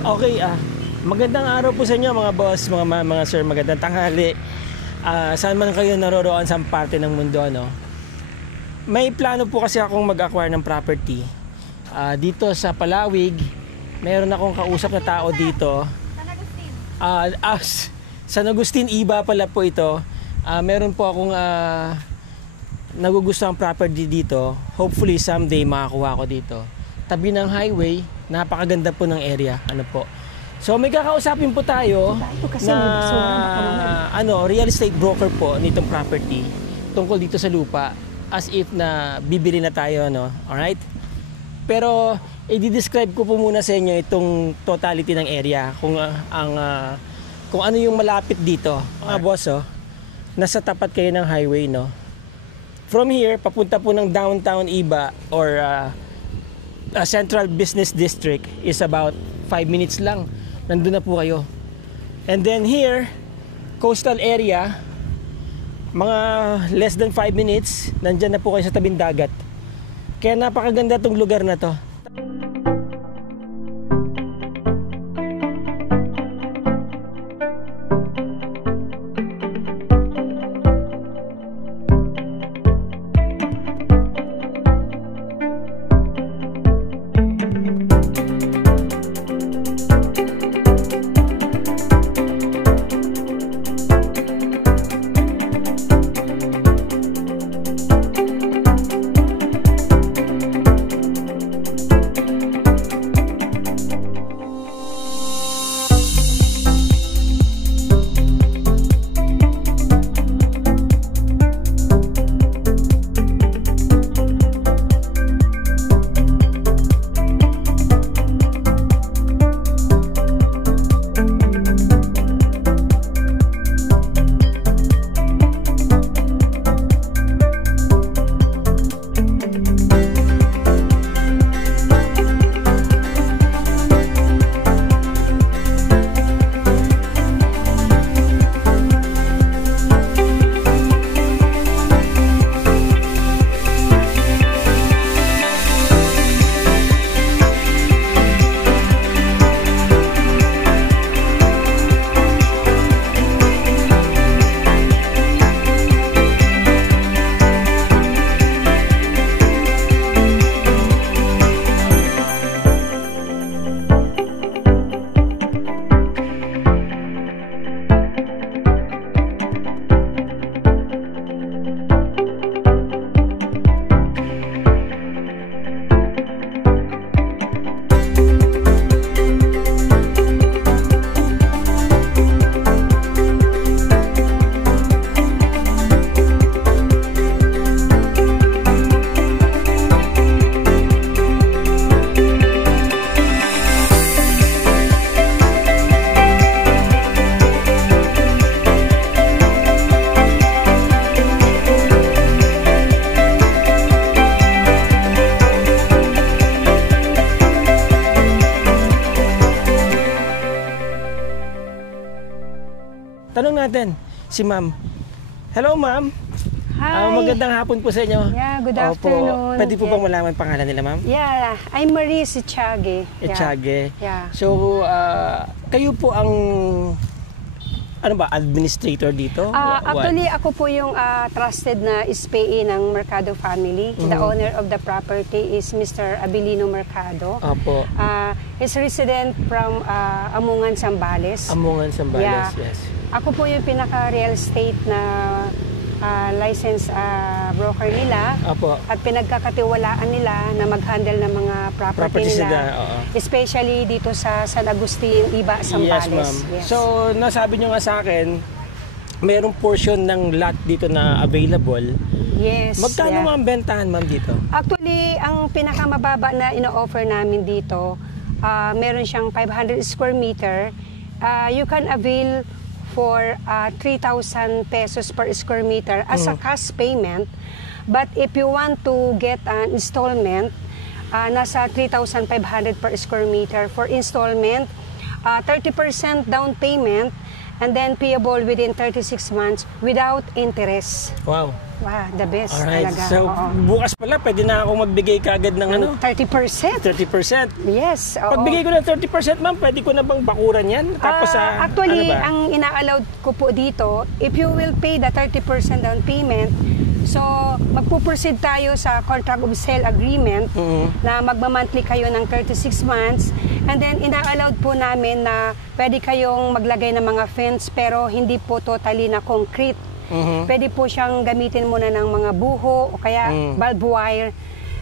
Okay, magandang araw po sa inyo mga boss, mga sir, magandang tanghali. Saan man kayo naroroon sa parte ng mundo, no? May plano po kasi akong mag-acquire ng property. Dito sa Palawig, mayroon akong kausap na tao dito. San Agustin, Iba pala po ito. Meron po akong nagugustuhan property dito. Hopefully someday makakuha ko dito. Tabi ng highway, napakaganda po ng area. Ano po? So may kakausapin po tayo na real estate broker po nitong property tungkol dito sa lupa, as if na bibili na tayo, no? Alright? Pero i-describe ko po muna sa inyo itong totality ng area, kung ano yung malapit dito. Mga boss, nasa tapat kayo ng highway, no? From here, papunta po ng downtown Iba or Central Business District is about 5 minutes lang. Nandun na po kayo. And then here, coastal area, mga less than 5 minutes, nandyan na po kayo sa tabing dagat. Kaya napakaganda tong lugar na to. Tanong natin si ma'am. Hello ma'am. Hi. Magandang hapon po sa inyo. Yeah, good afternoon. Pwede po bang malaman pangalan nila ma'am? Yeah, I'm Marie Echage. Echage. Yeah. So, kayo po ang administrator dito? Actually, ako po yung trusted na SPE ng Mercado family. The owner of the property is Mr. Abilino Mercado. Opo. He's resident from Amungan, Zambales. Amungan, Zambales, yeah. Yes. Ako po yung pinaka-real estate na license broker nila. Opo. At pinagkakatiwalaan nila na mag-handle ng mga property nila. Especially dito sa San Agustin, Iba, Zambales. Yes, ma'am. Yes. So, nasabi nyo nga sa akin, mayroong portion ng lot dito na available. Yes. Magkano ang bentahan, ma'am, dito? Actually, ang pinakamababa na ino-offer namin dito, meron siyang 500 square meter. You can avail for 3,000 pesos per square meter as a cash payment. But if you want to get an installment, nasa 3,500 per square meter for installment, 30% down payment, and then payable within 36 months without interest. Wow. Wow, the best Alright, talaga. so Oo. bukas pala pwede na ako magbigay kagad ng ano? 30%. 30%. Yes, oo. Pag bigay ko ng 30%, ma'am, pwede ko na bang bakuran yan? Tapos Actually, ano ba? ang ina-allowed ko po dito, if you will pay the 30% down payment, so magpuproceed tayo sa contract of sale agreement na magmamonthly kayo ng 36 months, and then ina-allowed po namin na pwede kayong maglagay ng mga fence pero hindi po totally na concrete. Pwede po siyang gamitin muna ng mga buho o kaya barbed wire.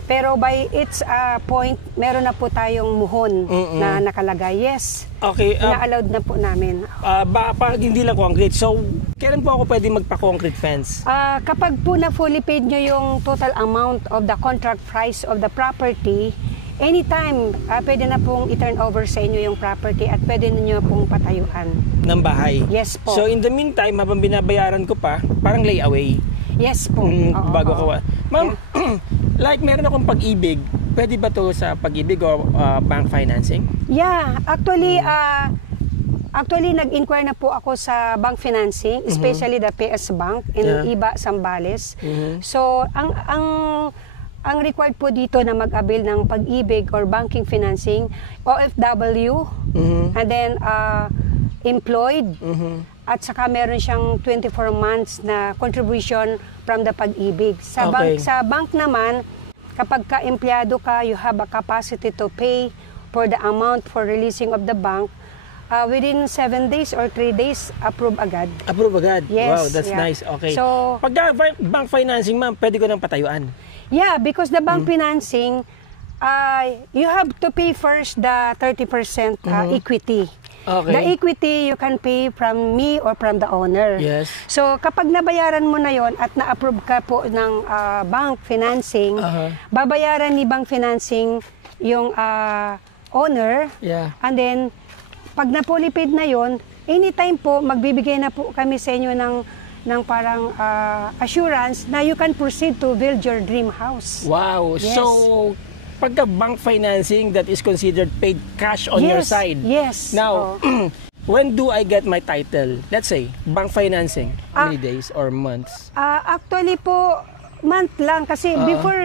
Pero by its point, meron na po tayong muhon na nakalagay. Yes, Okay, ina-allowed na po namin. pag hindi lang concrete, so kailan po ako pwede magpa-concrete fence? Kapag po na fully paid nyo yung total amount of the contract price of the property, anytime, pwede na pong i-turn over sa inyo yung property at pwede ninyo pong patayuan. Ng bahay? Yes po. So in the meantime, habang binabayaran ko pa, parang layaway. Yes po. Oo, Bago oo. ko. Ma'am, like meron akong pag-ibig, pwede ba to sa pag-ibig o bank financing? Yeah, actually nag-inquire na po ako sa bank financing, especially the PS Bank in Iba, Zambales. So, ang required po dito na mag-avail ng pag-ibig or banking financing, OFW, and then employed, at saka meron siyang 24 months na contribution from the pag-ibig. Sa bank naman, kapag ka-empleyado ka, you have a capacity to pay for the amount for releasing of the bank. Within 7 days or 3 days, approve agad. Approve agad? Yes. Wow, that's nice. Okay. So, pag bank financing, ma'am, pwede ko nang patayuan? yeah, because the bank financing, you have to pay first the 30% equity. Okay. The equity you can pay from me or from the owner. Yes. So kapag nabayaran mo na yon at na-approve ka po ng bank financing, babayaran ni bank financing yung owner. Yeah. And then pag na-fully paid na yon, anytime po magbibigay na po kami sa inyo ng parang assurance na you can proceed to build your dream house. Wow. Yes. So, pagka bank financing, that is considered paid cash on your side. Yes. Now, when do I get my title? Let's say, bank financing. How many days or months? Actually po, month lang kasi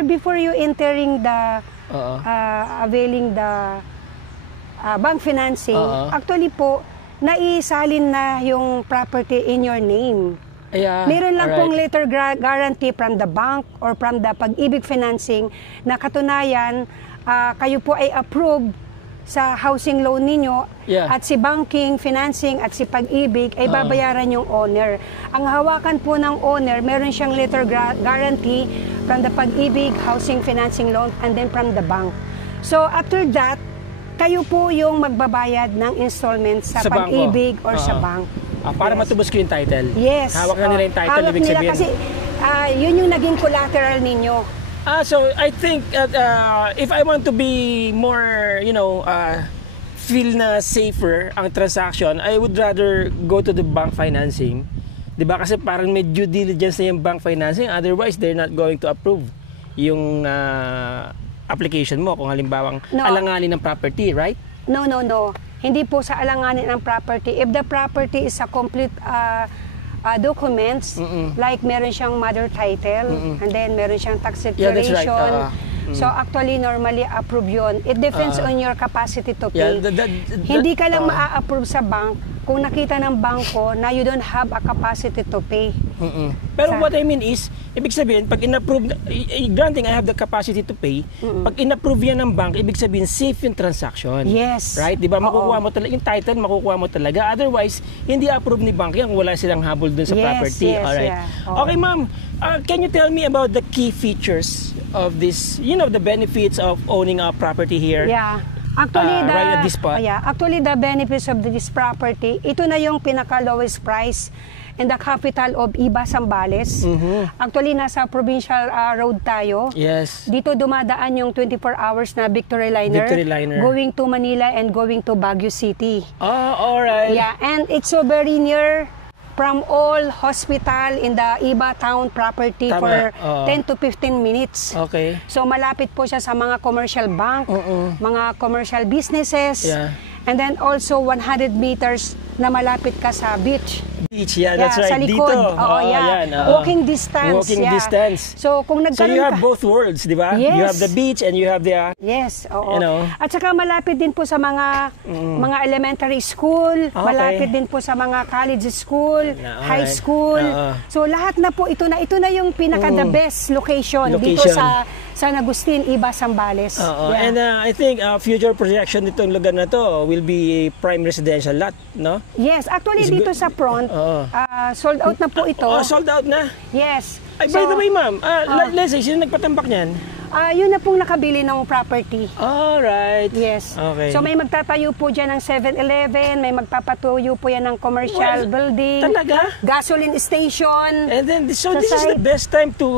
before you entering the availing the bank financing, actually po naisalin na yung property in your name. Yeah, Meron lang alright. pong letter guarantee from the bank or from the Pag-ibig Financing na katunayan kayo po ay approved sa housing loan ninyo at si banking, financing at si Pag-ibig ay babayaran yung owner. Ang hawakan po ng owner, meron siyang letter guarantee from the Pag-ibig housing financing loan and then from the bank. So after that, kayo po yung magbabayad ng installment sa Pag-ibig or sa bank. Para matubos ko yung title? Yes. Hawak na nila yung title, Hawak ibig nila sabihin? kasi yun yung naging collateral ninyo. So I think if I want to be more, feel na safer ang transaction, I would rather go to the bank financing. 'Di ba? Kasi parang may due diligence na yung bank financing, otherwise they're not going to approve yung application mo kung halimbawang alanganin ng property, right? No. Hindi po sa alanganin ng property. If the property is a complete documents, like meron siyang mother title, and then meron siyang tax declaration. Yeah, that's right. So actually, normally approve yun. It depends on your capacity to pay. Hindi ka lang maa-approve sa bank kung nakita ng bangko na you don't have a capacity to pay. Pero what I mean is, ibig sabihin, pag in-approve, granting I have the capacity to pay, pag in-approve yan ng bank, ibig sabihin, safe yung transaction. Yes. Right? Di ba? Makukuha mo talaga, yung title, makukuha mo talaga. Otherwise, hindi approve ni bank yan, wala silang habol dun sa property. Yes, alright. yeah. Okay, ma'am, can you tell me about the key features of this, the benefits of owning a property here? Yeah. Actually, right at this spot? Actually, the benefits of this property, ito na yung pinaka-lowest price in the capital of Iba, Zambales. Actually, nasa provincial road tayo. Yes. Dito dumadaan yung 24 hours na Victory Liner. Going to Manila and going to Baguio City. Oh, alright. Yeah, and it's so very near from all hospital in the Iba town property for 10 to 15 minutes. Okay. So malapit po siya sa mga commercial bank, mga commercial businesses, and then also 100 meters na malapit ka sa beach. Beach, yeah, that's right. Sa likod. Dito. Oo, yeah. Yan, oo. Walking distance. Walking yeah. distance. So, kung So nagkaroon you have ka... both worlds, di ba? Yes. You have the beach and you have the... Yes, oo. You know. At saka malapit din po sa mga elementary school, Okay. malapit din po sa mga college school, high alright. school. Oo. So lahat na po ito na yung pinaka the best location dito sa San Agustin, Iba, Zambales. Oo. Yeah. And I think future projection nitong lugar na to will be prime residential lot, no? Yes, actually dito sa front, Oo. sold out na po ito. Oh, sold out na. Yes. Ay, by the way, ma'am, let's say, sino nagpatambak niyan? Yun na pong nakabili ng property. Alright. Yes. Okay. So may magtatayo po dyan ng 7-Eleven, may magpapatuyo po yan ng commercial building. Talaga? Gasoline station. And then, so Sa this is the side. best time to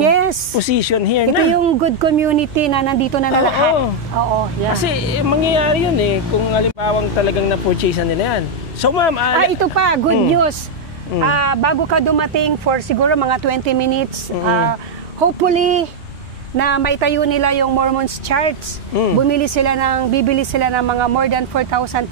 Yes. position here Ito na. yung good community na nandito na lahat. Oo. Oo, yeah. Kasi mangyayari yun kung halimbawang talagang na-purchase nila yan. So ma'am, Ito pa, good news. Bago ka dumating for siguro mga 20 minutes, hopefully, na may tayo nila yung Mormons charts. Bibili sila ng mga more than 4,306.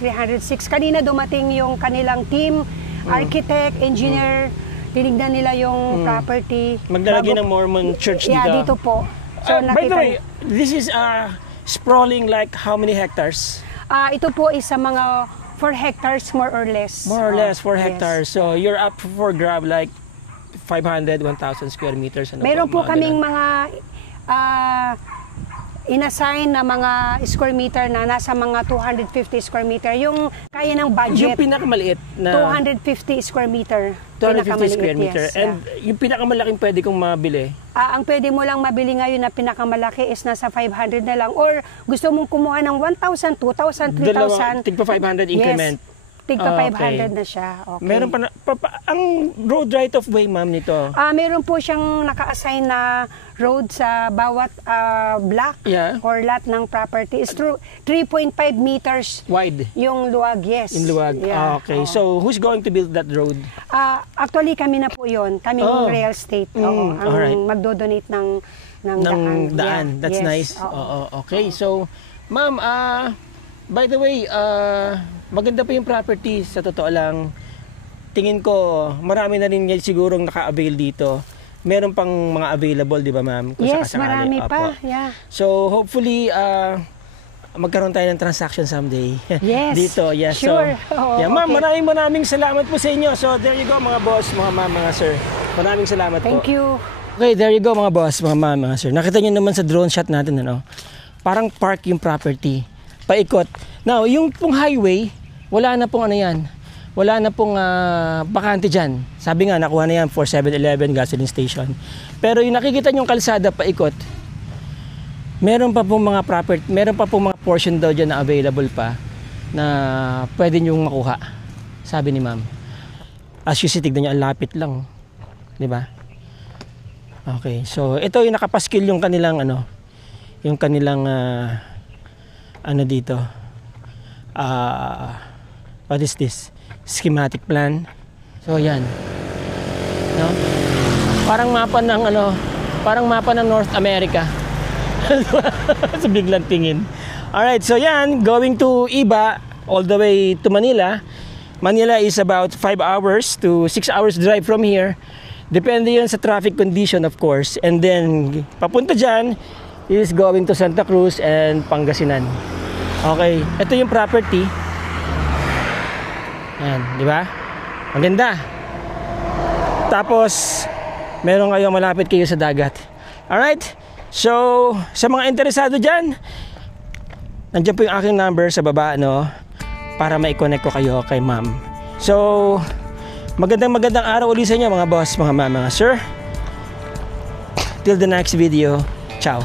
Kanina dumating yung kanilang team, architect, engineer, tinignan nila yung property. maglalagay ng Mormon church dito. Yeah, dito po. So, By the nakita way, this is sprawling like how many hectares? ito po is sa mga 4 hectares more or less. More or less 4 Yes. hectares. So you're up for grab like 500, 1,000 square meters. Ano Meron po mga kaming ganun. mga inassign na mga square meter na nasa mga 250 square meter. Yung kaya ng Yung budget, pinakamaliit na 250 square meter. 250 square Pinakamaliit, meter. yes, And yung pinakamalaking pwede kong mabili. ang pwede mo lang mabili ngayon na pinakamalaki is nasa 500 na lang. Or gusto mong kumuha ng 1,000, 2,000, 3,000. Tigpa 500 increment. Yes, tigpa 500 na siya. Okay. Meron pa, ang road right of way, ma'am, nito. Meron po siyang naka-assign na road sa bawat block Yeah. or lot ng property. Is 3.5 meters Wide. yung luwag, yes. In Luwag. Yeah. Okay. Oo. So who's going to build that road? Actually, kami na po yun. Kaming real estate. Oo, ang alright. magdodonate ng Ng daan. daan. Yeah, That's yes, nice. oo. Oo. Okay. So, ma'am, by the way, maganda pa yung property. Sa totoo lang, tingin ko, marami na rin sigurong naka-avail dito. Meron pang mga available, di ba, ma'am? Kung Yes, sakasakali. marami Opo. pa. Yeah. So, hopefully, magkaroon tayo ng transaction someday. Yes, Dito, yes. sure. So, Oo, yeah, ma'am, okay. maraming salamat po sa inyo. So, there you go, mga boss, mga ma'am, mga sir. Maraming salamat po. Thank you. Okay, there you go, mga boss, mga ma'am, mga sir. Nakita niyo naman sa drone shot natin, ano? Parang park yung property. Paikot. Now, yung pong highway, wala na pong ano yan. Wala na pong bakante dyan. Sabi nga, nakuha na yan for 7-Eleven gasoline station. Pero yung nakikita nyong kalsada, paikot, meron pa pong mga property, meron pa pong mga portion daw dyan na available pa na pwede nyong makuha. Sabi ni ma'am. As you see, tignan nyo, ang lapit lang. Di ba? Okay, so ito yung nakapaskil yung kanilang yung kanilang dito. What is this? Schematic plan. So yan. No? Parang mapa ng North America. Sa biglang tingin. Alright, so yan, going to Iba all the way to Manila. Manila is about 5 hours to 6 hours drive from here. Depende yun sa traffic condition, of course. And then, papunta dyan is going to Santa Cruz and Pangasinan. Okay, ito yung property. Ayan, di ba? Maganda. Tapos, meron kayong malapit kayo sa dagat. Alright? So, sa mga interesado dyan, nandiyan po yung aking number sa baba, para ma-connect ko kayo kay ma'am. So, magandang araw ulit sa inyo, mga boss, mga ma'am, mga sir. Till the next video. Ciao.